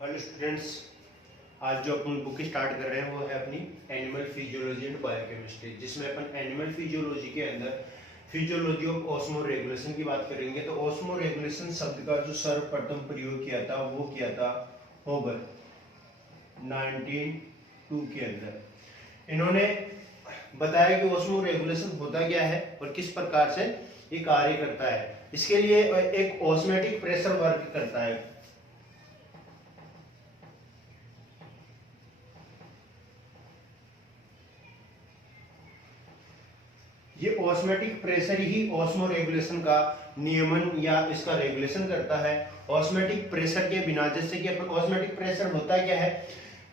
Hello students, आज जो अपन book start कर रहे हैं वो है अपनी एनिमल फिजियोलॉजी एंड बायोकेमिस्ट्री, जिसमें अपन एनिमल फिजियोलॉजी के अंदर फिजियोलॉजी ऑफ ऑस्मो रेगुलेशन की बात करेंगे। तो ऑस्मो रेगुलेशन शब्द का जो सर्वप्रथम प्रयोग किया था वो किया था होबर 1902 के अंदर। इन्होंने बताया कि ऑस्मो रेगुलेशन होता क्या है और किस प्रकार से ये कार्य करता है। इसके लिए एक ऑस्मेटिक प्रेशर वर्क करता है। ये ऑस्मेटिक प्रेशर ही ऑस्मो रेगुलेशन का नियमन या इसका रेगुलेशन करता है। ऑस्मेटिक प्रेशर के बिना, जैसे कि अपन ऑस्मेटिक प्रेशर होता क्या है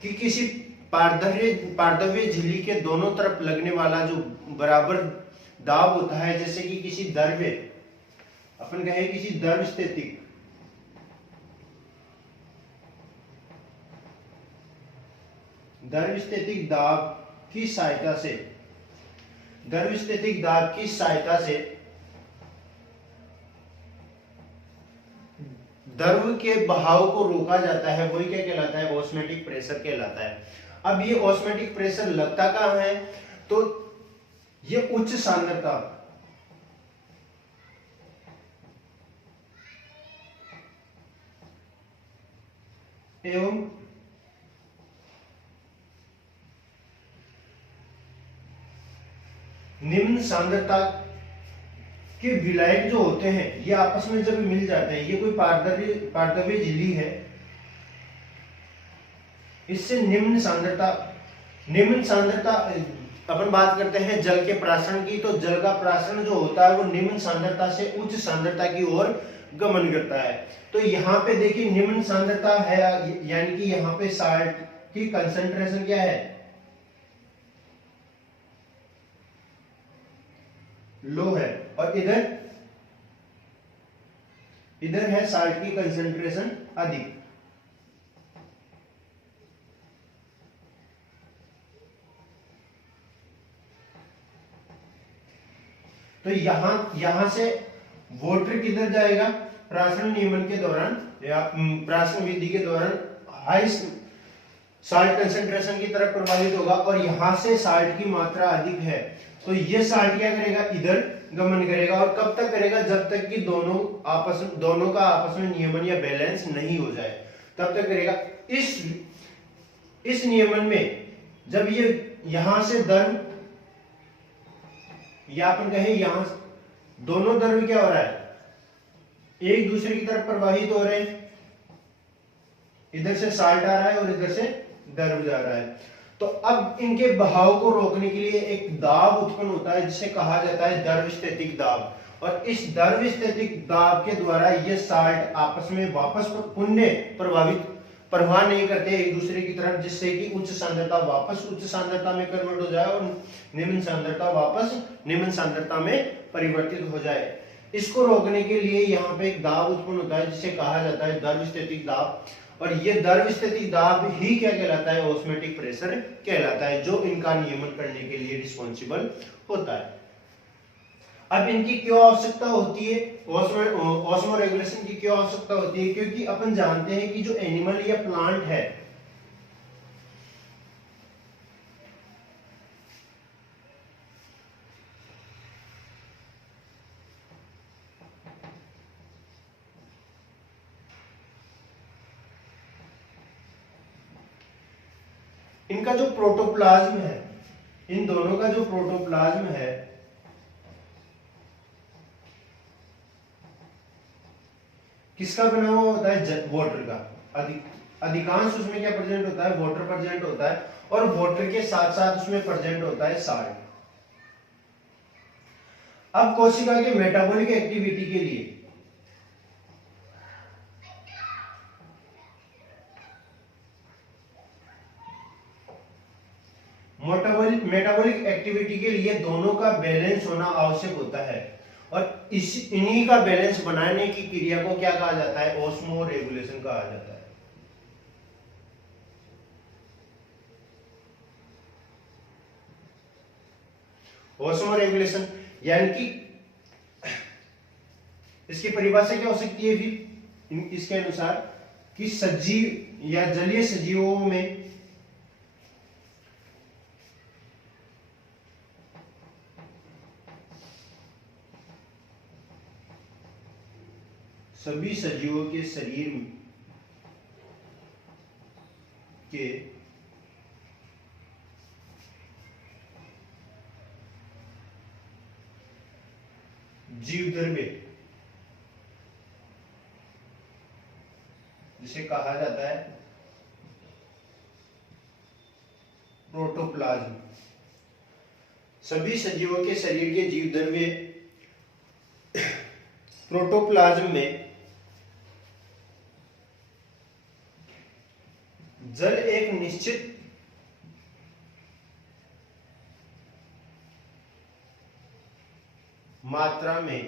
कि किसी पारदव्य झिल्ली के दोनों तरफ लगने वाला जो बराबर दाब होता है, जैसे कि किसी द्रव्य, अपन कहे किसी द्रवस्थितिक दाब की सहायता से द्रव के बहाव को रोका जाता है। वही क्या कहलाता है? ऑस्मेटिक प्रेशर कहलाता है। अब ये ऑस्मेटिक प्रेशर लगता कहां है? तो ये उच्च सांद्रता एवं निम्न सांद्रता के विलायक जो होते हैं, ये आपस में जब मिल जाते हैं, ये कोई पारदव्य झिल्ली है, इससे निम्न सांद्रता अपन बात करते हैं जल के प्राशन की। तो जल का प्राशन जो होता है वो निम्न सांद्रता से उच्च सांद्रता की ओर गमन करता है। तो यहाँ पे देखिए निम्न सांद्रता है, यानी कि यहाँ पे साल्ट की कंसंट्रेशन क्या है? लो है। और इधर है साल्ट की कंसंट्रेशन अधिक। तो यहां से वाटर किधर जाएगा? प्राशन नियमन के दौरान या प्राशन विधि के दौरान हाई साल्ट कंसंट्रेशन की तरफ प्रभावित होगा, और यहां से साल्ट की मात्रा अधिक है, तो ये साल्ट क्या करेगा? इधर गमन करेगा। और कब तक करेगा? जब तक कि दोनों का आपस में नियमन या बैलेंस नहीं हो जाए, तब तक करेगा। इस नियमन में जब ये यहां से द्रव, या अपन कहें यहां दोनों द्रव क्या हो रहा है? एक दूसरे की तरफ प्रवाहित हो रहे हैं। इधर से साल्ट आ रहा है और इधर से द्रव जा रहा है। तो अब इनके बहाव को रोकने के लिए एक दाब उत्पन्न होता है, जिसे कहा जाता है द्रवस्थितिक दाब। और इस द्रवस्थितिक दाब के द्वारा ये साल्ट आपस में वापस पुनः प्रवाह नहीं करते एक दूसरे की तरफ, जिससे कि उच्च सांद्रता वापस उच्च सांद्रता में कन्वर्ट हो जाए और निम्न सांद्रता वापस निम्न सांद्रता में परिवर्तित हो जाए। इसको रोकने के लिए यहाँ पे एक दाब उत्पन्न होता है, जिसे कहा जाता है द्रवस्थितिक दाब। और ये द्रवस्थितिक दाब ही क्या कहलाता है? ऑस्मेटिक प्रेशर कहलाता है, जो इनका नियमन करने के लिए रिस्पॉन्सिबल होता है। अब इनकी क्यों आवश्यकता होती है? ऑस्मो रेगुलेशन की क्यों आवश्यकता होती है? क्योंकि अपन जानते हैं कि जो एनिमल या प्लांट है, इनका जो प्रोटोप्लाज्म है, इन दोनों का जो प्रोटोप्लाज्म है, किसका बना हुआ होता है? वाटर का। अधिकांश उसमें क्या प्रेजेंट होता है? वाटर प्रेजेंट होता है। और वाटर के साथ साथ उसमें प्रेजेंट होता है साल्ट। अब कोशिका के मेटाबॉलिक एक्टिविटी के लिए मेटाबॉलिक एक्टिविटी के लिए दोनों का बैलेंस होना आवश्यक होता है। और इन्हीं का बैलेंस बनाने की क्रिया को क्या कहा जाता है? ऑस्मो रेगुलेशन कहा जाता है। ऑस्मो रेगुलेशन यानी कि इसकी परिभाषा क्या हो सकती है फिर इसके अनुसार कि सजीव या जलीय सजीवों में सभी सजीवों के शरीर के जीवद्रव्य, जिसे कहा जाता है प्रोटोप्लाज्म, सभी सजीवों के शरीर के जीवद्रव्य प्रोटोप्लाज्म में जल एक निश्चित मात्रा में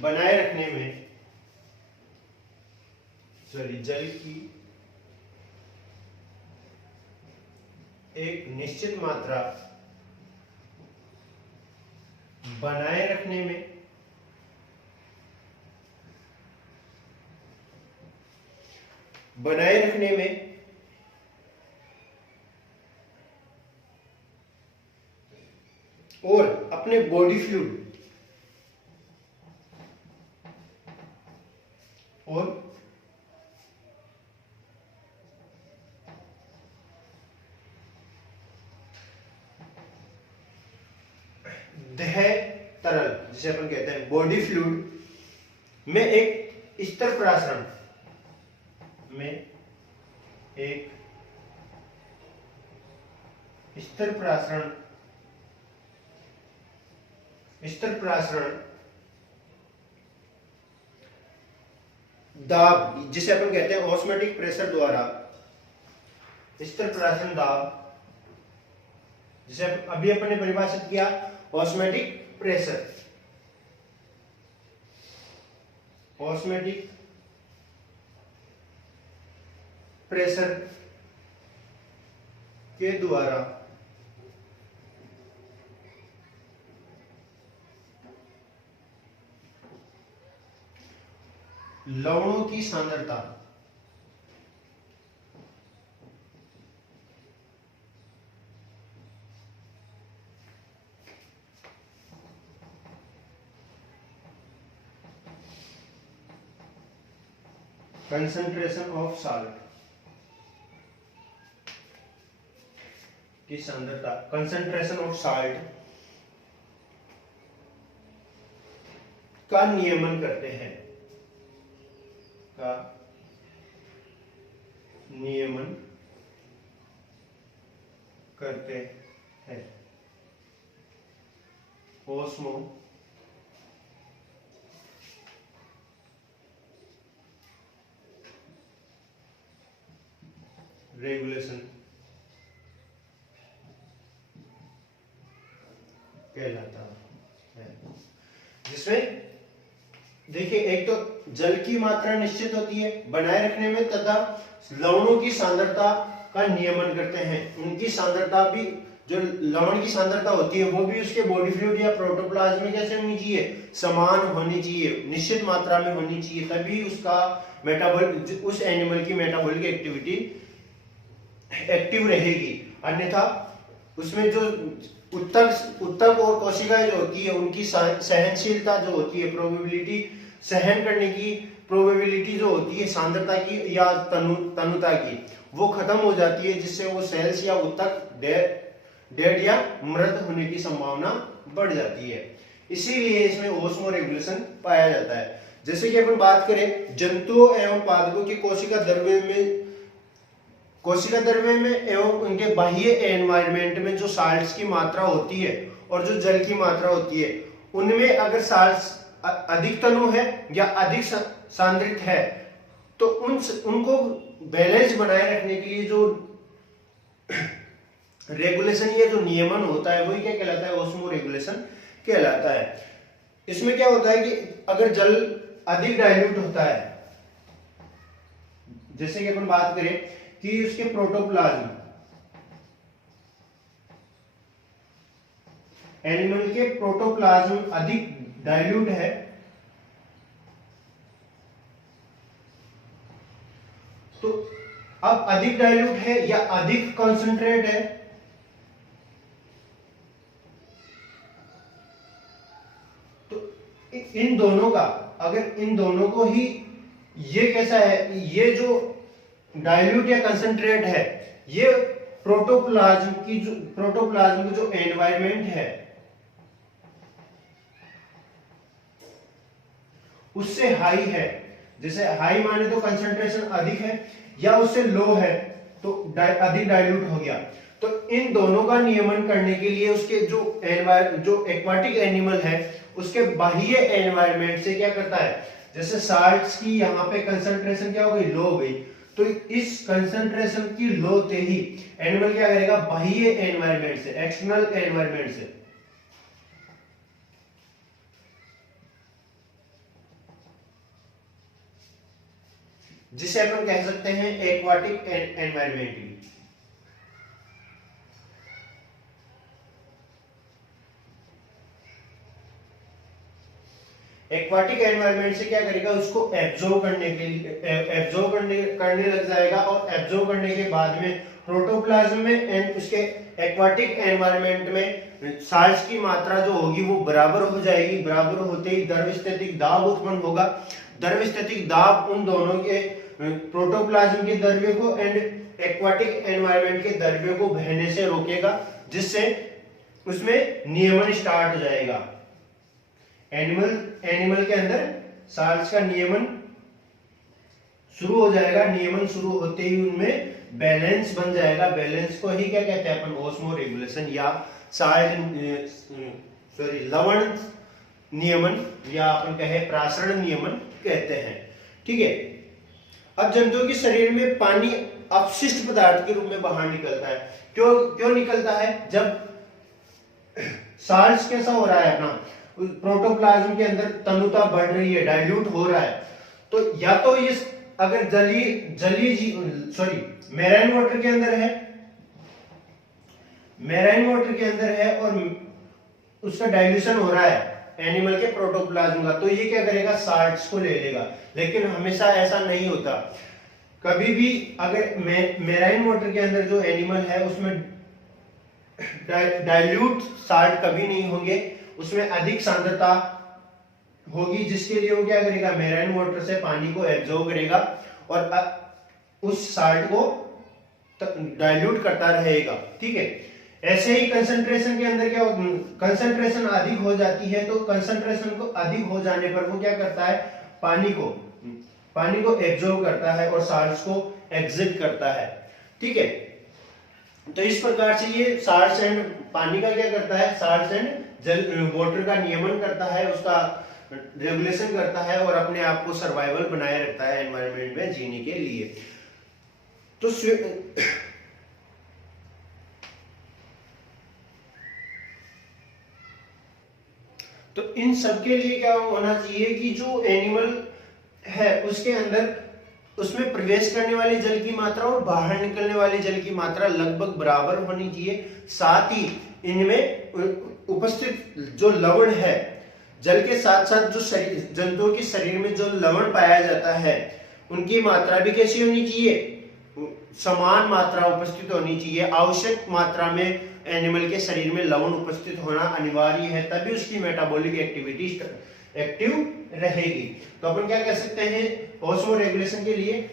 बनाए रखने में, जल की एक निश्चित मात्रा बनाए रखने में और अपने बॉडी फ्लूइड और देह तरल, जिसे अपन कहते हैं बॉडी फ्लूइड में एक स्तर प्रासरण दाब, जिसे अपन कहते हैं ऑस्मोटिक प्रेशर द्वारा, स्तर प्रासरण दाब, जिसे अभी अपन ने परिभाषित किया ऑस्मोटिक प्रेशर के द्वारा लवणों की सांद्रता कंसंट्रेशन ऑफ साल्ट की सांद्रता, कंसंट्रेशन ऑफ साल्ट का नियमन करते हैं, ओस्मो रेगुलेशन कहलाता है, जिसमें देखिए एक तो जल की मात्रा निश्चित होती है बनाए रखने में, तथा लवणों की सांद्रता का नियमन करते हैं। उनकी सांद्रता भी, जो लवण की सांद्रता होती है वो भी उसके बॉडी फ्लूइड या प्रोटोप्लाज्म में कैसे होनी चाहिए, समान होनी चाहिए, निश्चित मात्रा में होनी चाहिए, तभी उसका उस एनिमल की मेटाबॉलिक एक्टिविटी एक्टिव रहेगी। अन्यथा उसमें जो उत्तक और कोशिकाएं जो होती है उनकी सहनशीलता जो होती है, प्रोबेबिलिटी, सहन करने की प्रोबेबिलिटी जो होती है सांद्रता की या तनुता की, वो खत्म हो जाती है, जिससे वो सेल्स या उत्तक डेड या मृत होने की संभावना बढ़ जाती है। इसीलिए इसमें ओस्मो रेगुलेशन पाया जाता है। जैसे कि अपन बात करें जंतुओं एवं पादपों की कोशिका द्रव्य में एवं उनके बाह्य एनवायरनमेंट में जो साल्ट्स की मात्रा होती है और जो जल की मात्रा होती है, उनमें अगर साल्ट्स अधिक तनु है या अधिक सांद्रित है, तो उनको बैलेंस बनाए रखने के लिए जो रेगुलेशन या जो नियमन होता है वही क्या कहलाता है, ओस्मो रेगुलेशन कहलाता है। इसमें क्या होता है कि अगर जल अधिक डाइल्यूट होता है, जैसे कि अपन बात करें कि उसके प्रोटोप्लाज्म, एनिमल के प्रोटोप्लाज्म अधिक डाइल्यूट है तो अब अधिक डाइल्यूट है या अधिक कॉन्सेंट्रेट है? तो इन दोनों का, अगर इन दोनों को ही, ये कैसा है, ये जो डाइल्यूट या कंसंट्रेट है, ये प्रोटोप्लाज्म का जो एनवायरनमेंट है उससे हाई है। जैसे हाई माने तो कंसंट्रेशन अधिक है, या उससे लो है तो अधिक डाइल्यूट हो गया। तो इन दोनों का नियमन करने के लिए उसके जो एक्वाटिक एनिमल है उसके बाह्य एनवायरनमेंट से क्या करता है, जैसे साल्ट्स की यहाँ पे कंसंट्रेशन क्या हो गई, लो हो गई, तो इस कंसंट्रेशन की लो होते ही एनिमल क्या करेगा, बाह्य एनवायरनमेंट से, एक्सटर्नल एनवायरनमेंट से जिसे अपन कह सकते हैं एक्वाटिक एनवायरनमेंट भी। एक्वाटिक एनवायरनमेंट से क्या करेगा, उसको एब्जॉर्ब करने के लिए एब्जॉर्ब करने लग जाएगा, और एब्जॉर्ब करने के बाद में प्रोटोप्लाज्म में एंड उसके एक्वाटिक एनवायरनमेंट में साल्ट्स की मात्रा जो होगी वो बराबर हो जाएगी। बराबर होते ही द्रवस्थितिक दाब उत्पन्न होगा। द्रवस्थितिक दाब उन दोनों के प्रोटोप्लाज्म के द्रव्य को एंड एक्वाटिक एनवायरनमेंट के द्रव्य को बहने से रोकेगा, जिससे उसमें नियमन स्टार्ट हो जाएगा। एनिमल के अंदर साल्ट्स का नियमन शुरू हो जाएगा। नियमन शुरू होते ही उनमें बैलेंस बन जाएगा। बैलेंस को ही क्या कहते हैं अपन, ऑस्मो रेगुलेशन या लवण नियमन, या अपन कहे प्रासरण नियमन कहते हैं। ठीक है। अब जंतुओं के शरीर में पानी अपशिष्ट पदार्थ के रूप में बाहर निकलता है। क्यों निकलता है? जब साल्ट्स कैसा हो रहा है, अपना प्रोटोप्लाज्म के अंदर तनुता बढ़ रही है, डाइल्यूट हो रहा है, तो या तो ये अगर मेराइन वाटर के अंदर है, मेराइन वाटर के अंदर है और उसका डाइल्यूशन हो रहा है एनिमल के प्रोटोप्लाज्म का, तो ये क्या करेगा, साल्ट्स को ले लेगा। लेकिन हमेशा ऐसा नहीं होता। कभी भी अगर मेराइन वाटर के अंदर जो एनिमल है उसमें डाइल्यूट साल्ट कभी नहीं होंगे, उसमें अधिक सांद्रता होगी, जिसके लिए वो क्या करेगा, मेराइन वाटर से पानी को एब्जॉर्ब करेगा और उस साल्ट को डाइल्यूट करता रहेगा। ठीक है। ऐसे ही कंसंट्रेशन के अंदर क्या, कंसंट्रेशन अधिक हो जाती है, तो कंसंट्रेशन को अधिक हो जाने पर वो क्या करता है, पानी को एब्जॉर्ब करता है और साल्ट्स को एग्जिट करता है। ठीक है। तो इस प्रकार से ये साल्ट्स एंड पानी का क्या करता है, साल्ट्स एंड वाटर का नियमन करता है, उसका रेगुलेशन करता है और अपने आप को सर्वाइवल बनाए रखता है एनवायरनमेंट में जीने के लिए। तो इन सब के लिए क्या होना चाहिए कि जो एनिमल है उसके अंदर, उसमें प्रवेश करने वाले जल की मात्रा और बाहर निकलने वाले जल की मात्रा लगभग बराबर होनी चाहिए। साथ ही इनमें उपस्थित जो लवण है, जल के साथ साथ जो जंतुओं के शरीर में जो लवण पाया जाता है उनकी मात्रा भी कैसी होनी चाहिए, समान मात्रा उपस्थित होनी चाहिए। आवश्यक मात्रा में एनिमल के शरीर में लवण उपस्थित होना अनिवार्य है, तभी उसकी मेटाबॉलिक एक्टिविटी एक्टिव रहेगी। तो अपन क्या कह सकते हैं ऑस्मो रेगुलेशन के लिए,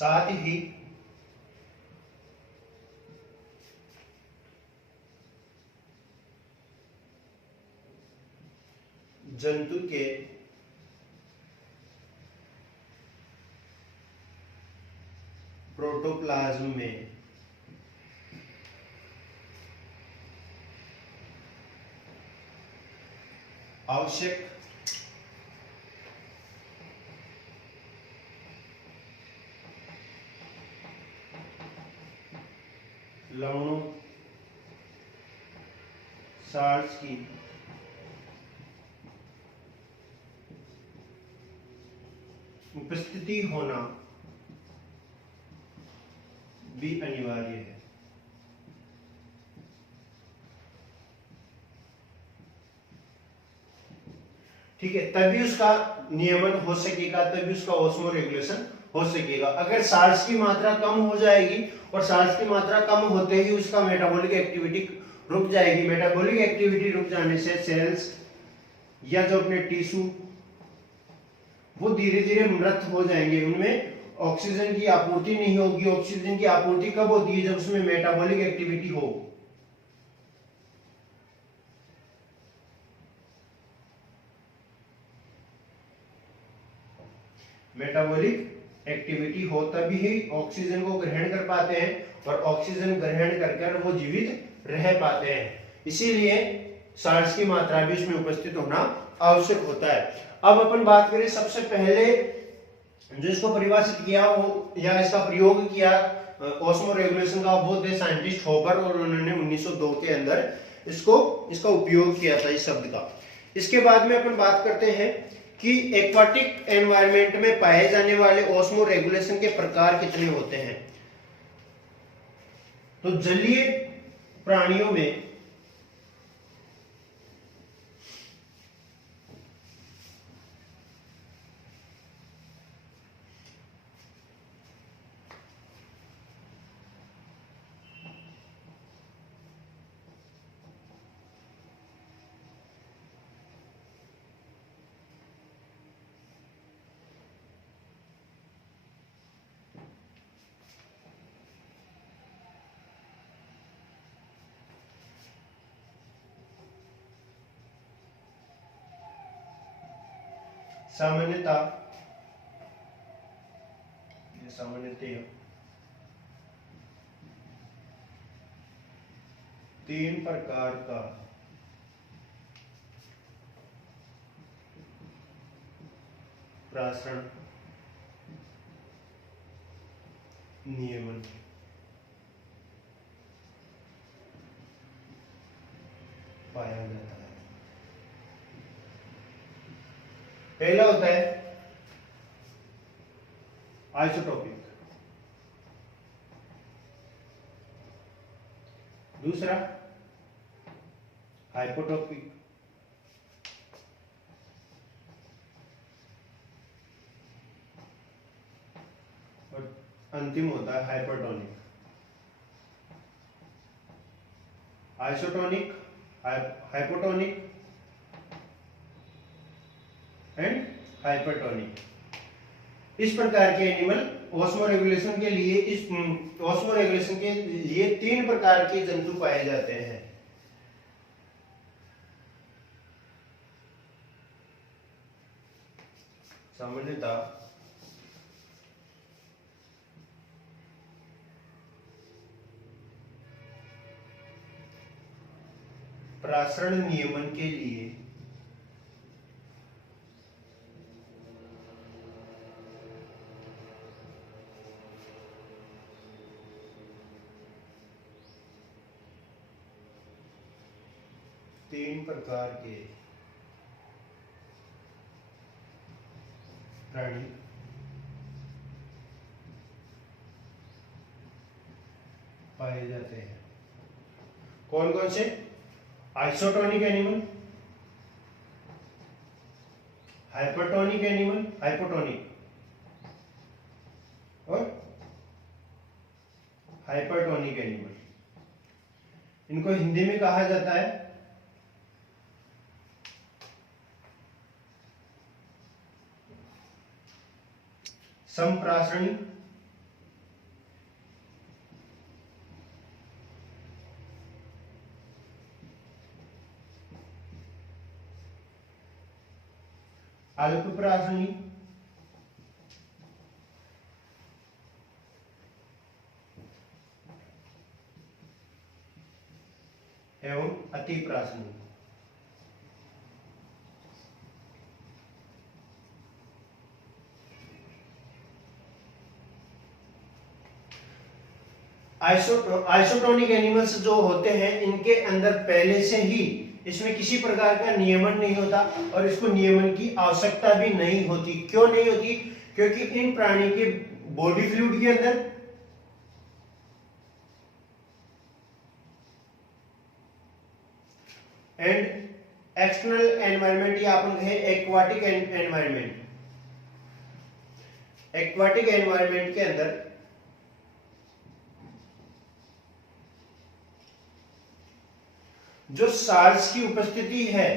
साथ ही जंतु के प्रोटोप्लाज्म में आवश्यक लवणों साल्ट्स की उपस्थिति होना भी अनिवार्य है। ठीक है, तभी उसका नियमन हो सकेगा, तभी उसका ऑस्मो रेगुलेशन हो सकेगा। अगर साल्ट्स की मात्रा कम हो जाएगी और साल्ट्स की मात्रा कम होते ही उसका मेटाबॉलिक एक्टिविटी रुक जाएगी। मेटाबॉलिक एक्टिविटी रुक जाने से सेल्स या जो अपने टिश्यू वो धीरे धीरे मृत हो जाएंगे, उनमें ऑक्सीजन की आपूर्ति नहीं होगी। ऑक्सीजन की आपूर्ति कब होती है? जब उसमें मेटाबॉलिक एक्टिविटी हो। मेटाबॉलिक एक्टिविटी हो तभी ही ऑक्सीजन को ग्रहण कर पाते हैं और ऑक्सीजन ग्रहण कर वो जीवित रह पाते हैं। इसीलिए साल्ट्स की मात्रा भी उसमें उपस्थित होना आवश्यक होता है। अब अपन बात करें सबसे पहले जो इसको परिभाषित किया वो या इसका प्रयोग किया ऑस्मो रेगुलेशन का, वो थे साइंटिस्ट हॉपर, और उन्होंने 1902 के अंदर इसका उपयोग किया था इस शब्द का। इसके बाद में अपन बात करते हैं कि एक्वाटिक एनवायरनमेंट में पाए जाने वाले ऑस्मो रेगुलेशन के प्रकार कितने होते हैं। तो जलीय प्राणियों में सामान्यतः 3 प्रकार का प्रासरण नियमन पाया जाता है। पहला होता है आइसोटोपिक, दूसरा हाइपोटोपिक, और अंतिम होता है hypertonic. Isotonic, hypotonic and hypertonic, इस प्रकार के एनिमल ऑस्मो रेगुलेशन के लिए 3 प्रकार के जंतु पाए जाते हैं। सामान्यतः प्रासरण नियमन के लिए तीन प्रकार के प्राणी पाए जाते हैं। कौन कौन से? Isotonic animal, hypertonic animal, hypotonic और हाइपरटोनिक एनिमल। इनको हिंदी में कहा जाता है संप्रासरणी अल्प प्रासनी एवं अति प्रासनी। आइसोटोनिक एनिमल्स जो होते हैं इनके अंदर पहले से ही इसमें किसी प्रकार का नियमन नहीं होता और इसको नियमन की आवश्यकता भी नहीं होती। क्यों नहीं होती? क्योंकि इन प्राणी के बॉडी फ्लूइड के अंदर एंड एक्सटर्नल एनवायरनमेंट या अपन कहें एक्वाटिक एनवायरनमेंट, एक्वाटिक एनवायरनमेंट के अंदर जो साल्ट्स की उपस्थिति है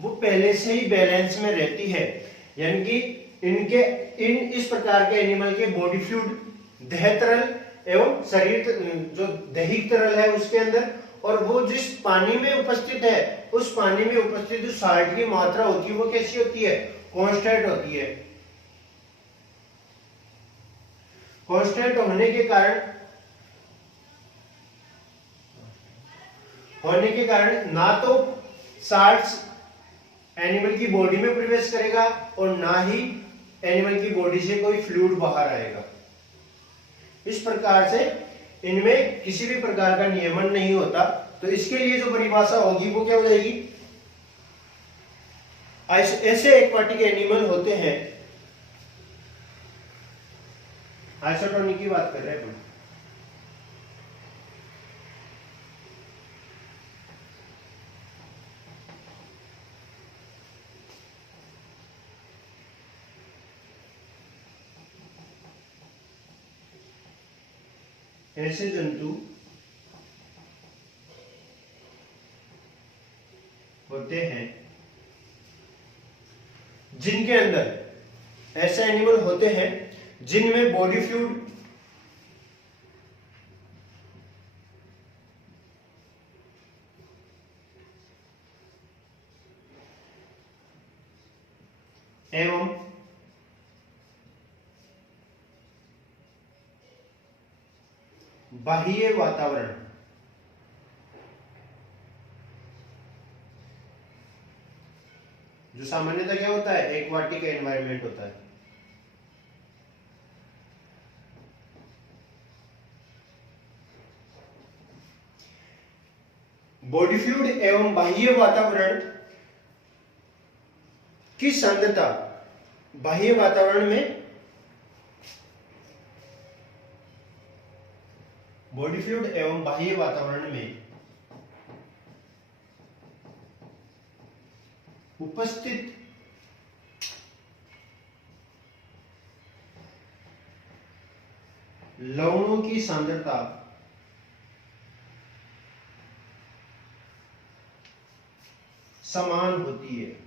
वो पहले से ही बैलेंस में रहती है। यानी कि इस प्रकार के एनिमल के बॉडी फ्लूइड देह तरल एवं शरीर जो दैहिक तरल है उसके अंदर, और वो जिस पानी में उपस्थित है उस पानी में उपस्थित जो साल्ट की मात्रा होती है वो कैसी होती है? कांस्टेंट होती है। कांस्टेंट होने के कारण ना तो साल्ट्स एनिमल की बॉडी में प्रवेश करेगा और ना ही एनिमल की बॉडी से कोई फ्लूइड बाहर आएगा। इस प्रकार से इनमें किसी भी प्रकार का नियमन नहीं होता। तो इसके लिए जो परिभाषा होगी वो क्या हो जाएगी? ऐसे एक्वाटिक एनिमल होते हैं, आइसोटोनिक की बात कर रहे हैं। ऐसे जंतु होते हैं जिनके अंदर, ऐसे एनिमल होते हैं जिनमें बॉडी फ्लूइड एवं बाह्य वातावरण जो सामान्यतः क्या होता है? एक्वाटिक एनवायरनमेंट होता है। बॉडी फ्लूइड एवं बाह्य वातावरण की सांद्रता, बाह्य वातावरण में बॉडी फ्लूइड एवं बाह्य वातावरण में उपस्थित लवणों की सांद्रता समान होती है।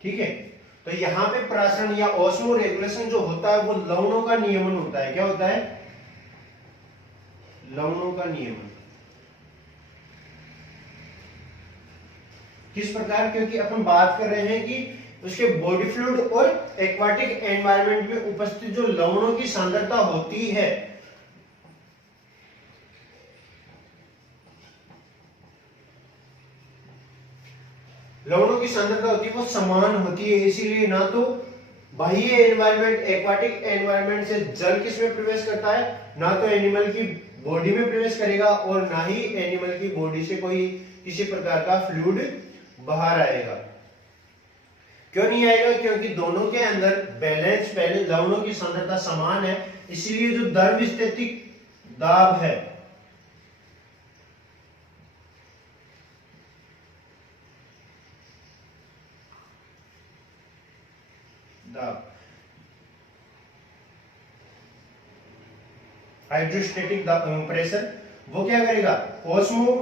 ठीक है, तो यहां पे प्राशन या ऑस्मो रेगुलेशन जो होता है वो लवणों का नियमन होता है। क्या होता है? लवणों का नियमन। किस प्रकार? क्योंकि अपन बात कर रहे हैं कि उसके बॉडी फ्लूइड और एक्वाटिक एनवायरनमेंट में उपस्थित जो लवणों की सांद्रता होती है लवणों की सांद्रता होती है वो समान होती है। इसीलिए ना तो बाह्य एनवायरनमेंट, एक्वाटिक एनवायरनमेंट से जल किसमें प्रवेश करता है, ना तो एनिमल की बॉडी में प्रवेश करेगा और ना ही एनिमल की बॉडी से कोई किसी प्रकार का फ्लूइड बाहर आएगा। क्यों नहीं आएगा? क्योंकि दोनों के अंदर बैलेंस, पहले लवणों की सांद्रता समान है, इसीलिए जो द्रव स्थितिक दाब है हाइड्रोस्टेटिक प्रेशर वो क्या करेगा? ऑस्मो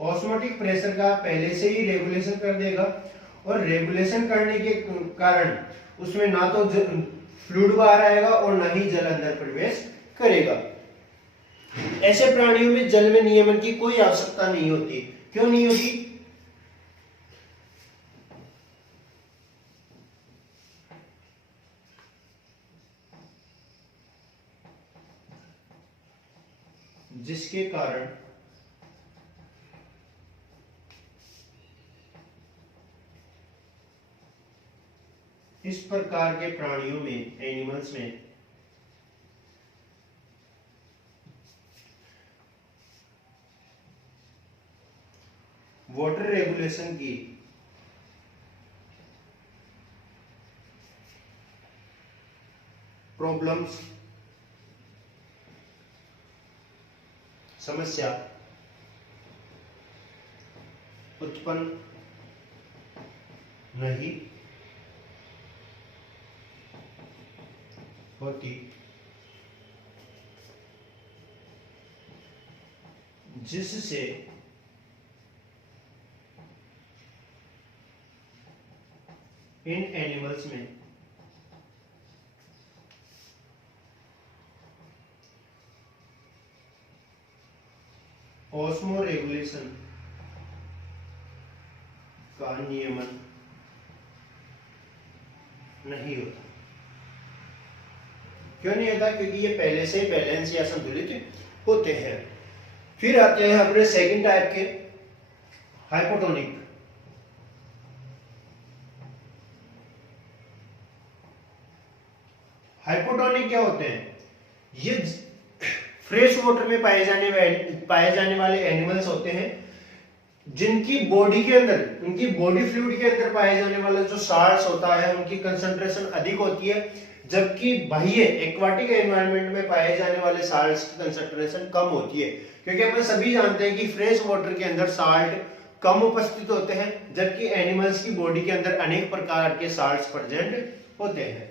ऑस्मोटिक प्रेशर का पहले से ही रेगुलेशन कर देगा, और रेगुलेशन करने के कारण उसमें ना तो फ्लूइड बाहर आएगा और ना ही जल अंदर प्रवेश करेगा। ऐसे प्राणियों में जल में नियमन की कोई आवश्यकता नहीं होती। क्यों नहीं होती? जिसके कारण इस प्रकार के प्राणियों में, एनिमल्स में, वाटर रेगुलेशन की प्रॉब्लम्स, समस्या उत्पन्न नहीं होती, जिससे इन एनिमल्स में ऑस्मो रेगुलेशन का नियमन नहीं होता। क्यों नहीं होता? क्योंकि ये पहले से बैलेंस या संतुलित होते हैं। फिर आते हैं अपने सेकंड टाइप के, हाइपोटोनिक। हाइपोटोनिक क्या होते हैं? ये फ्रेश वाटर में पाए जाने वाले एनिमल्स होते हैं, जिनकी बॉडी के अंदर, उनकी बॉडी फ्लूइड के अंदर पाए जाने वाला जो साल्ट्स होता है उनकी कंसंट्रेशन अधिक होती है, जबकि बाह्य एक्वाटिक एनवायरनमेंट में पाए जाने वाले साल्ट्स की कंसंट्रेशन कम होती है। क्योंकि अपन सभी जानते हैं कि फ्रेश वाटर के अंदर साल्ट कम उपस्थित होते हैं, जबकि एनिमल्स की बॉडी के अंदर अनेक प्रकार के साल्ट्स प्रेजेंट होते हैं।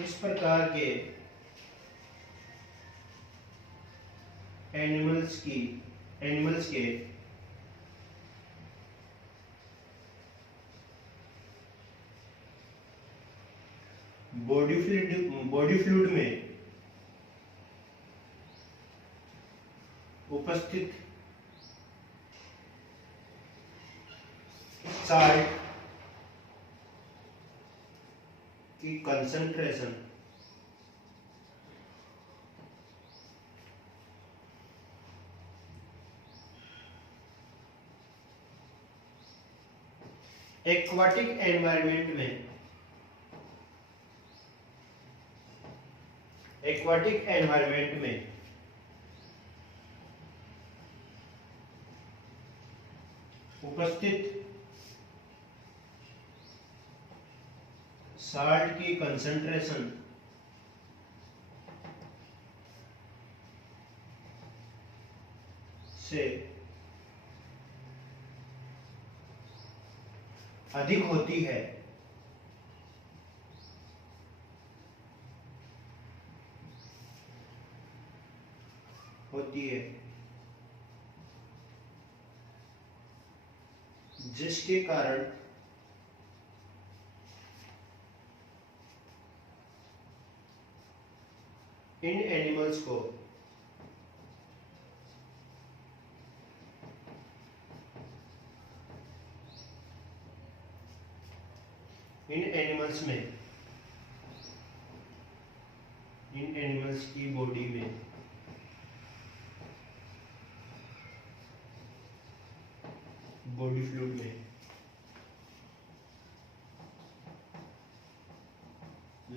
इस प्रकार के एनिमल्स के बॉडी फ्लूइड में उपस्थित साल्ट की कंसंट्रेशन एक्वाटिक एनवायरनमेंट में उपस्थित साल्ट की कंसंट्रेशन से अधिक होती है, जिसके कारण इन एनिमल्स को इन एनिमल्स की बॉडी में बॉडी फ्लूइड में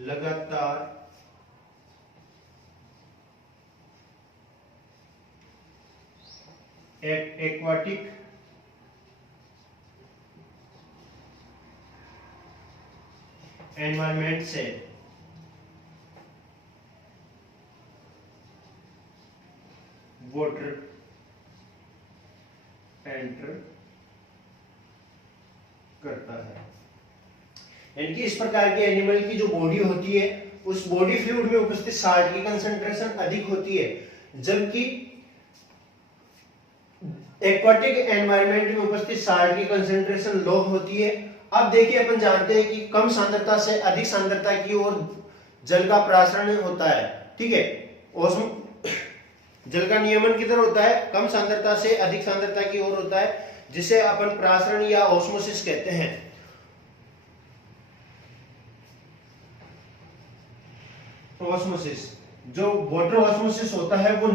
लगातार एक्वाटिक एनवायरनमेंट से वाटर एंटर करता है। यानी कि इस प्रकार के एनिमल की जो बॉडी होती है उस बॉडी फ्लूइड में उपस्थित साल्ट की कंसंट्रेशन अधिक होती है, जबकि एक्वाटिक एनवायरनमेंट में उपस्थित साल्ट की कंसंट्रेशन लो होती है। अब देखिए अपन जानते हैं कि कम सांद्रता से अधिक सांद्रता की ओर जल का प्रासरण होता है, ठीक है। ओस्मो जल का नियमन किधर होता है, कम सांद्रता से अधिक सांद्रता की ओर होता है, जिसे अपन प्रासरण या ओस्मोसिस कहते हैं। ओस्मोसिस, जो वाटर ओस्मोसिस होता है वो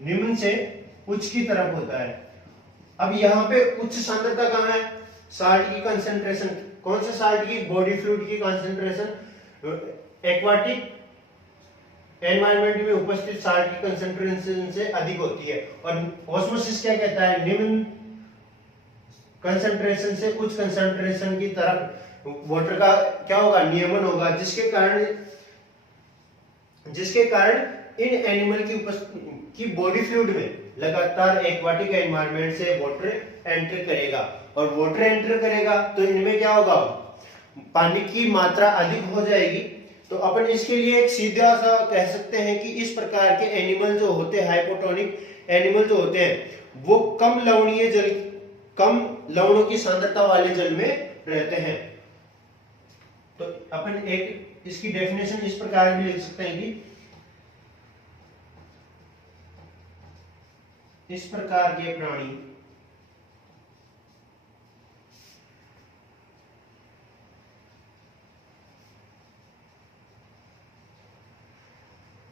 निम्न से उच्च की तरफ होता है। अब यहाँ पे उच्च सांद्रता कहाँ है, साल्ट की कंसंट्रेशन, कौन से साल्ट की, बॉडी फ्लूइड की कंसंट्रेशन एक्वाटिक एनवायरनमेंट में उपस्थित साल्ट की कंसंट्रेशन से अधिक होती है। और ऑस्मोसिस क्या कहता है, निम्न कंसंट्रेशन से उच्च कंसंट्रेशन की तरफ वाटर का क्या होगा, नियमन होगा, जिसके कारण इन एनिमल की बॉडी फ्लूइड में लगातार एक्वाटिक एनवायरनमेंट से वाटर एंटर करेगा, और वाटर एंटर करेगा तो इनमें क्या होगा, पानी की मात्रा अधिक हो जाएगी। तो अपन इसके लिए एक सीधा सा कह सकते हैं कि इस प्रकार के एनिमल जो होते हैं, हाइपोटोनिक एनिमल जो होते हैं, वो कम लवणों की सांद्रता वाले जल में रहते हैं। तो अपन एक इसकी डेफिनेशन इस प्रकार भी लिख सकते हैं कि इस प्रकार के प्राणी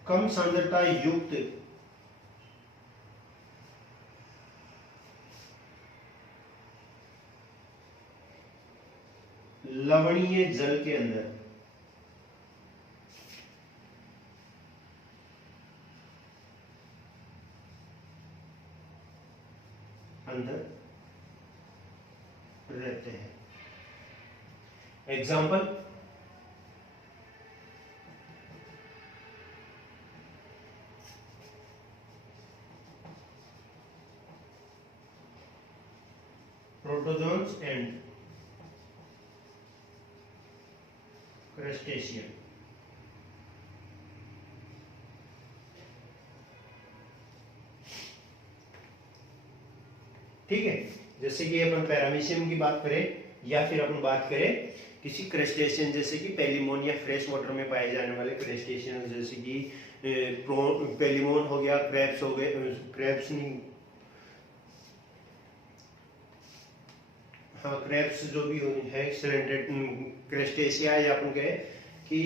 कम सांद्रता युक्त लवणीय जल के अंदर रहते हैं। Example, protozoans and crustacean. ठीक है, जैसे कि अपन पैरामीशियम की बात करें या फिर अपन बात करें किसी क्रस्टेशियन, जैसे कि पेलिमोन या फ्रेश वाटर में पाए जाने वाले क्रस्टेशियन, जैसे कि पेलिमोन हो गया, क्रैब्स हो गए, क्रैब्स नहीं, हाँ क्रैब्स जो भी है, क्रस्टेशिया, या अपन कहें कि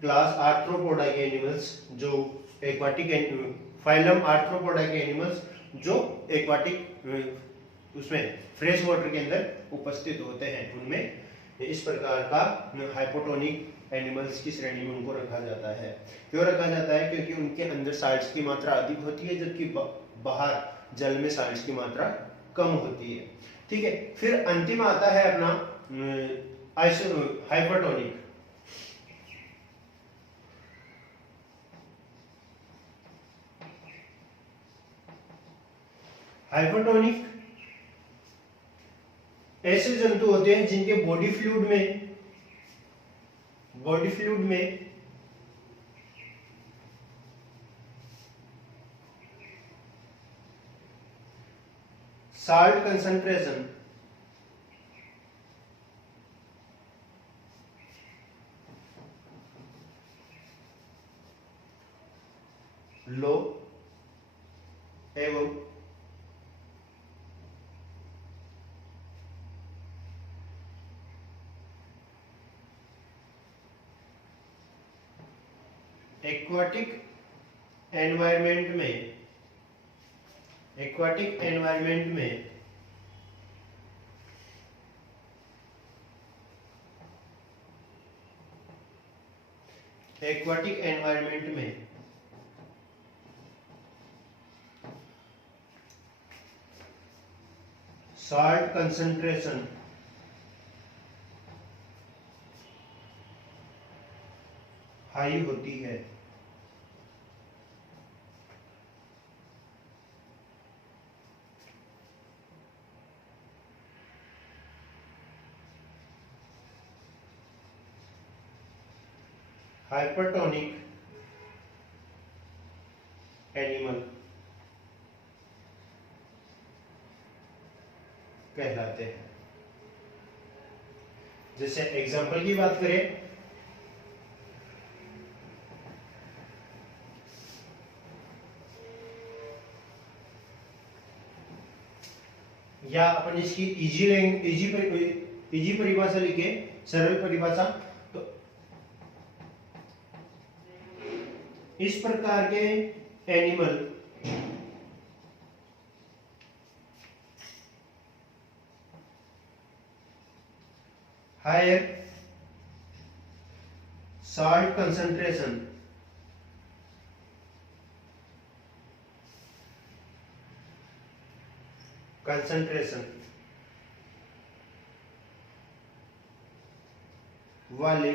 क्लास आर्थ्रोपोडा के एनिमल्स जो एक्वाटिक, फाइलम आर्थ्रोपोडा के एनिमल्स जो एक्वाटिक उसमें फ्रेश वाटर के अंदर उपस्थित होते हैं, उनमें इस प्रकार का हाइपोटोनिक एनिमल्स की श्रेणी में उनको रखा जाता है। क्यों रखा जाता है, क्योंकि उनके अंदर साल्ट्स की मात्रा अधिक होती है, जबकि बाहर जल में साल्ट्स की मात्रा कम होती है। ठीक है, फिर अंतिम आता है अपना हाइपोटोनिक। हाइपोटोनिक ऐसे जंतु होते हैं जिनके बॉडी फ्लूइड में साल्ट कंसंट्रेशन लो एवं एक्वाटिक एनवायरनमेंट में एक्वाटिक एनवायरनमेंट में साल्ट कंसंट्रेशन हाई होती है। हाइपरटोनिक एनिमल कहलाते हैं। जैसे एग्जाम्पल की बात करें, या अपन इसकी इजी परिभाषा लिखे, सरल परिभाषा, तो इस प्रकार के एनिमल हायर salt concentration वाले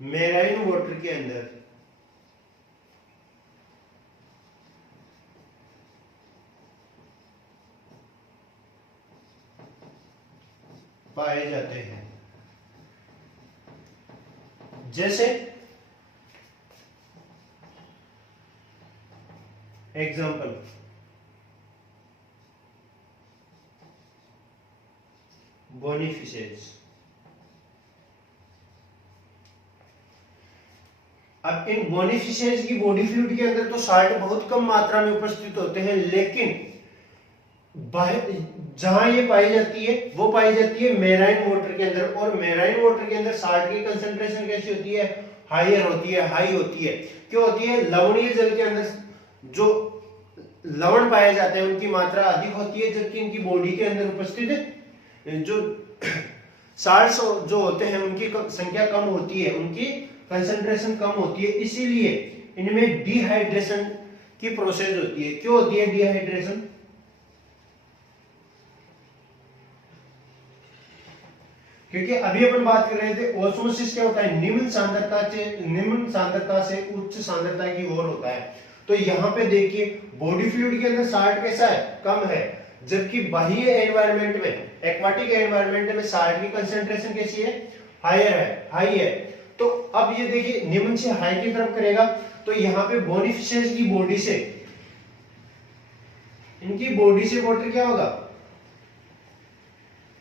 मेराइन वाटर के अंदर पाए जाते हैं। जैसे एग्जाम्पल, बोनी फिशेज। अब इन बोनी फिशेज की बॉडी फ्लूइड के अंदर तो साल्ट बहुत कम मात्रा में उपस्थित होते हैं, लेकिन जहां ये पाई जाती है वो पाई जाती है मेराइन वाटर के अंदर, और मेराइन वाटर के अंदर साल्ट की कंसंट्रेशन कैसी होती है? हायर होती है, हाई होती है। क्यों होती है? लवणीय जल के अंदर जो लवण पाए जाते हैं उनकी मात्रा अधिक होती है, जबकि इनकी बॉडी के अंदर उपस्थित जो साल्ट्स जो होते हैं उनकी संख्या कम होती है, उनकी कंसंट्रेशन कम होती है। इसीलिए इनमें डिहाइड्रेशन की प्रोसेस होती है। क्यों होती है डिहाइड्रेशन? क्योंकि अभी अपन बात कर रहे थे ऑस्मोसिस क्या होता है? निम्न सांद्रता से उच्च सांद्रता की ओर होता है। तो यहाँ पे देखिए बॉडी फ्लूइड के अंदर साल्ट कैसा है? कम है, जबकि बाह्य एनवायरनमेंट में, एक्वाटिक एनवायरनमेंट में साल्ट की कंसंट्रेशन कैसी है? हायर है, हाई है। तो अब ये देखिए निम्न से हाई की तरफ करेगा, तो यहाँ पे बोनी फिशेज की बॉडी से, इनकी बॉडी से वाटर क्या होगा?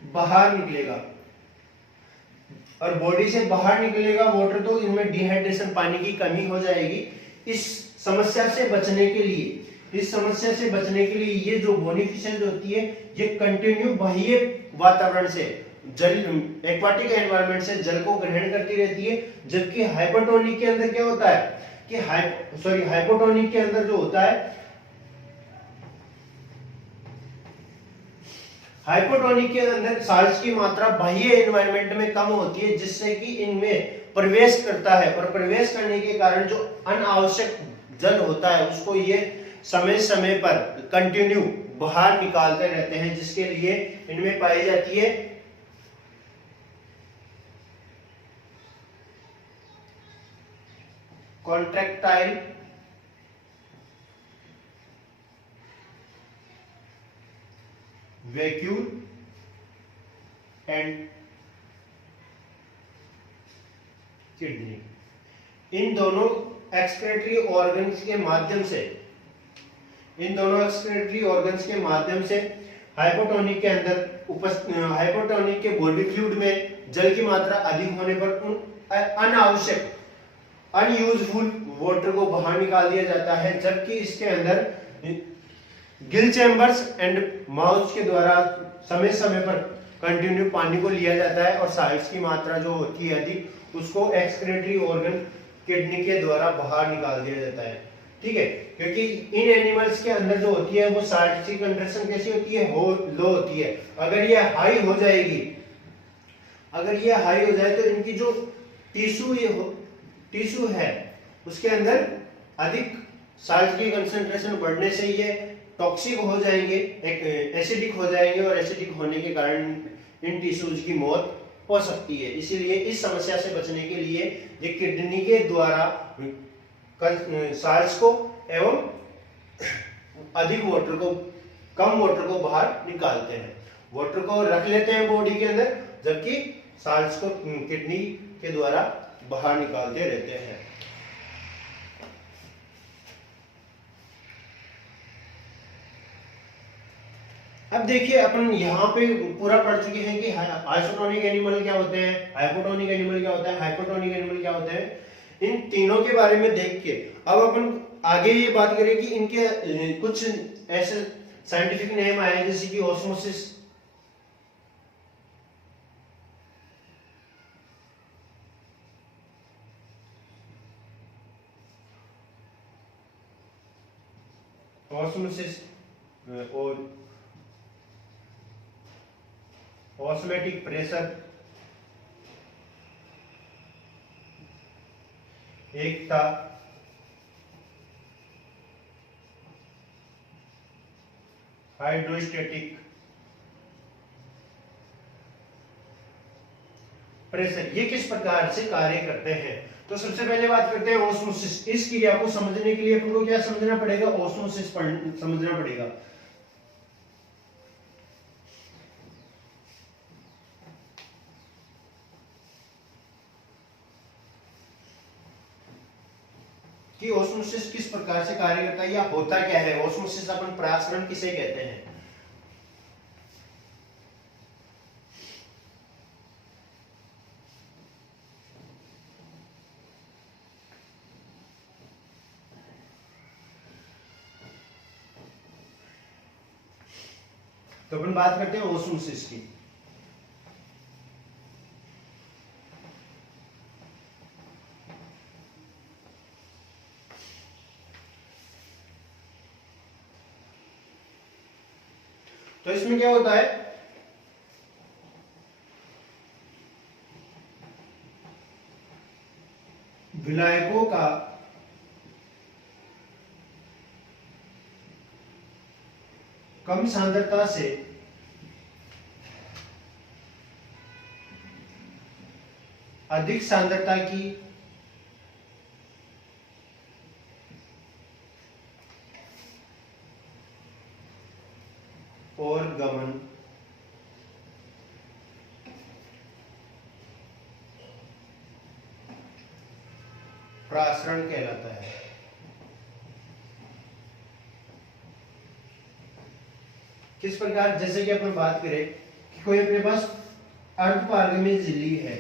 बाहर निकलेगा, और बॉडी से बाहर निकलेगा वाटर, तो इनमें डिहाइड्रेशन, पानी की कमी हो जाएगी। इस समस्या से बचने के लिए ये जो बोनी फिशेज होती है ये कंटिन्यू बाह्य वातावरण से, जल, एक्वाटिक एनवायरनमेंट से जल को ग्रहण करती रहती है। जबकि हाइपोटोनिक के अंदर क्या होता है कि हाइपोटोनिक के अंदर जो होता है, हाइपोटोनिक के अंदर साल्ट्स की मात्रा बाह्य एनवायरनमेंट में कम होती है, जिससे कि इनमें प्रवेश करता है, और प्रवेश करने के कारण जो अनावश्यक जल होता है उसको ये समय समय पर कंटिन्यू बाहर निकालते रहते हैं, जिसके लिए इनमें पाई जाती है कॉन्ट्रैक्टाइल वैक्यूल एंड किडनी। इन दोनों एक्सक्रीटरी ऑर्गन्स के माध्यम से हाइपोटोनिक के अंदर हाइपोटोनिक के बॉडी फ्लूइड में जल की मात्रा अधिक होने पर अनावश्यक अनयूजफुल वाटर को बाहर निकाल दिया जाता है, जबकि इसके अंदर गिल चैम्बर्स एंड माउथ के द्वारा समय समय पर कंटिन्यू पानी को लिया जाता है, और साल्ट्स की मात्रा जो होती है अधिक उसको एक्सक्रीटरी ऑर्गन किडनी के द्वारा बाहर निकाल दिया जाता है। ठीक है, क्योंकि इन एनिमल्स के अंदर जो होती है वो साल्ट की कंसंट्रेशन कैसी होती है? लो होती है। अगर ये हाई हो जाए तो इनकी जो टिश्यू है उसके अंदर अधिक साल्ट की कंसंट्रेशन बढ़ने से ये टॉक्सिक हो जाएंगे, एसिडिक हो जाएंगे, और एसिडिक होने के कारण इन टिश्यूज की मौत हो सकती है। इसीलिए इस समस्या से बचने के लिए ये किडनी के द्वारा साल्ट्स को एवं अधिक वाटर को, कम वाटर को बाहर निकालते हैं। वाटर को रख लेते हैं बॉडी के अंदर, जबकि साल्ट्स को किडनी के द्वारा बाहर निकालते रहते हैं। अब देखिए अपन यहाँ पे पूरा पढ़ चुके हैं कि आइसोटोनिक एनिमल क्या होते हैं, हाइपोटोनिक एनिमल क्या होता है, हाइपोटोनिक एनिमल क्या होते हैं। इन तीनों के बारे में देख के अब अपन आगे ये बात करें कि इनके कुछ ऐसे साइंटिफिक नेम आए जैसे कि ऑस्मोसिस, ऑस्मोसिस और ऑस्मोटिक प्रेशर, एकता, हाइड्रोस्टेटिक प्रेशर, ये किस प्रकार से कार्य करते हैं। तो सबसे पहले बात करते हैं ऑस्मोसिस। इस क्रिया को समझने के लिए अपन को क्या समझना पड़ेगा, ऑस्मोसिस समझना पड़ेगा। कि ऑस्मोसिस किस प्रकार से कार्य करता है या होता क्या है। ऑस्मोसिस अपन परासरण किसे कहते हैं। तो अपन बात करते हैं ऑस्मोसिस की। तो इसमें क्या होता है, विलायकों का कम सांद्रता से अधिक सांद्रता की और गमन प्रासरण कहलाता है। किस प्रकार, जैसे कि अपन बात करें कि कोई अपने पास अर्धपारगम्य झिल्ली है,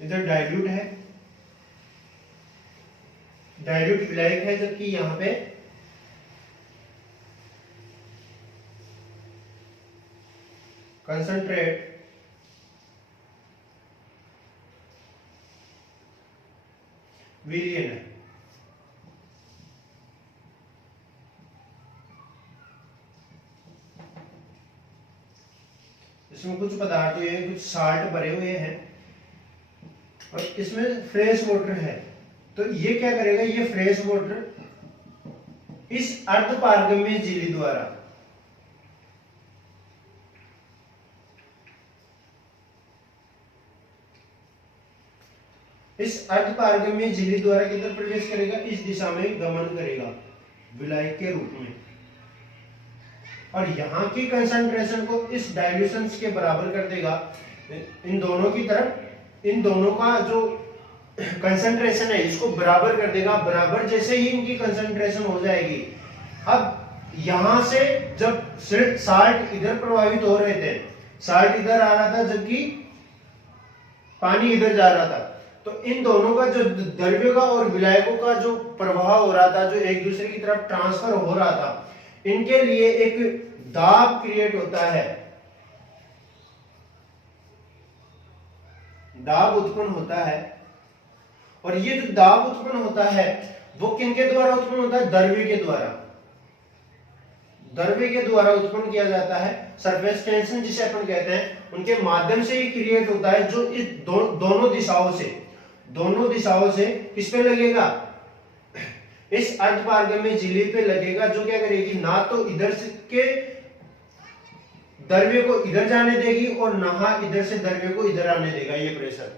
इधर डाइल्यूट है, डाइल्यूट विलायक है, जबकि यहां पे कंसंट्रेट विलियन है। इसमें कुछ पदार्थ हैं, कुछ साल्ट भरे हुए हैं और इसमें फ्रेश वाटर है। तो ये क्या करेगा, ये फ्रेश वाटर इस अर्धपारगम्य झिल्ली द्वारा इस अर्धपारगम्य झिल्ली द्वारा किधर प्रवेश करेगा, इस दिशा में गमन करेगा विलायक के रूप में, और यहाँ की कंसंट्रेशन को इस डाइल्यूशन के बराबर कर देगा। इन दोनों की तरफ, इन दोनों का जो कंसंट्रेशन है इसको बराबर कर देगा। बराबर जैसे ही इनकी कंसंट्रेशन हो जाएगी, अब यहां से जब साल्ट इधर प्रभावित हो रहे थे, साल्ट इधर आ रहा था जबकि पानी इधर जा रहा था, तो इन दोनों का जो द्रव्य का और विलायकों का जो प्रवाह हो रहा था, जो एक दूसरे की तरफ ट्रांसफर हो रहा था, इनके लिए एक दाब क्रिएट होता है, दाब उत्पन्न होता है। और ये जो दाब उत्पन्न होता है वो किनके द्वारा उत्पन्न होता है, द्रव्य के द्वारा, द्रव्य के द्वारा उत्पन्न किया जाता है। सरफेस टेंशन जिसे अपन कहते हैं, उनके माध्यम से ही क्रिएट होता है, जो इस दोनों दिशाओं से किस पे लगेगा, इस अर्धपारगम्य झिल्ली पे लगेगा, जो क्या करेगी, ना तो इधर से के द्रव्य को इधर जाने देगी और ना इधर से द्रव्य को इधर आने देगा। ये प्रेशर,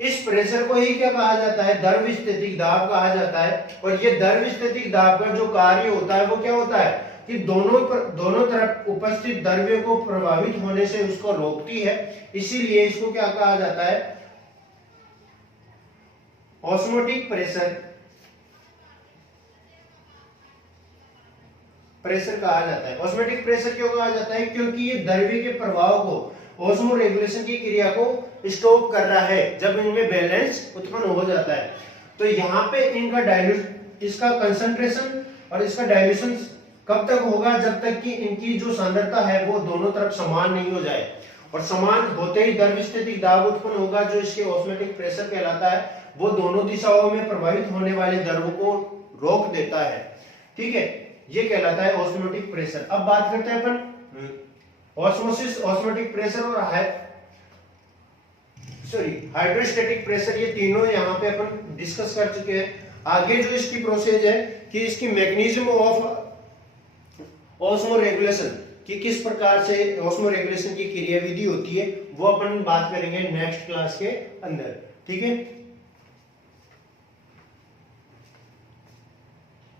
इस प्रेशर को ही क्या कहा जाता है, द्रव्यस्थितिक दाब कहा जाता है। और ये द्रव्यस्थितिक दाब का जो कार्य होता है वो क्या होता है कि दोनों तरफ उपस्थित द्रव्य को प्रभावित होने से उसको रोकती है। इसीलिए इसको क्या कहा जाता है, ऑस्मोटिक प्रेशर कहा जाता है। ऑस्मोटिक प्रेशर क्यों कहा जाता है, क्योंकि ये द्रव्य के प्रभाव को, ऑस्मो रेगुलेशन की क्रिया को स्टॉप कर रहा है जब इनमें बैलेंस उत्पन्न हो जाता है। तो यहाँ पे इनका इसका कंसंट्रेशन और इसका डाइल्यूशन कब तक होगा, जब तक कि इनकी जो सांद्रता है वो दोनों तरफ समान नहीं हो जाए, और समान होते ही द्रव्यस्थितिक दाब उत्पन्न होगा, जो इसके ऑस्मोटिक प्रेशर कहलाता है। वो दोनों दिशाओं में प्रभावित होने वाले द्रव को रोक देता है। ठीक है, ये कहलाता है ऑस्मोटिक प्रेशर। अब बात करते हैं अपन ऑस्मोसिस, ऑस्मोटिक प्रेशर और हाइड्रोस्टैटिक प्रेशर, ये तीनों यहाँ पे अपन डिस्कस कर चुके हैं। आगे जो इसकी प्रोसेस है कि इसकी मैकेनिज्म ऑफ ऑस्मो रेगुलेशन, कि किस प्रकार से ऑस्मो रेगुलेशन की क्रियाविधि होती है, वो अपन बात करेंगे नेक्स्ट क्लास के अंदर। ठीक है।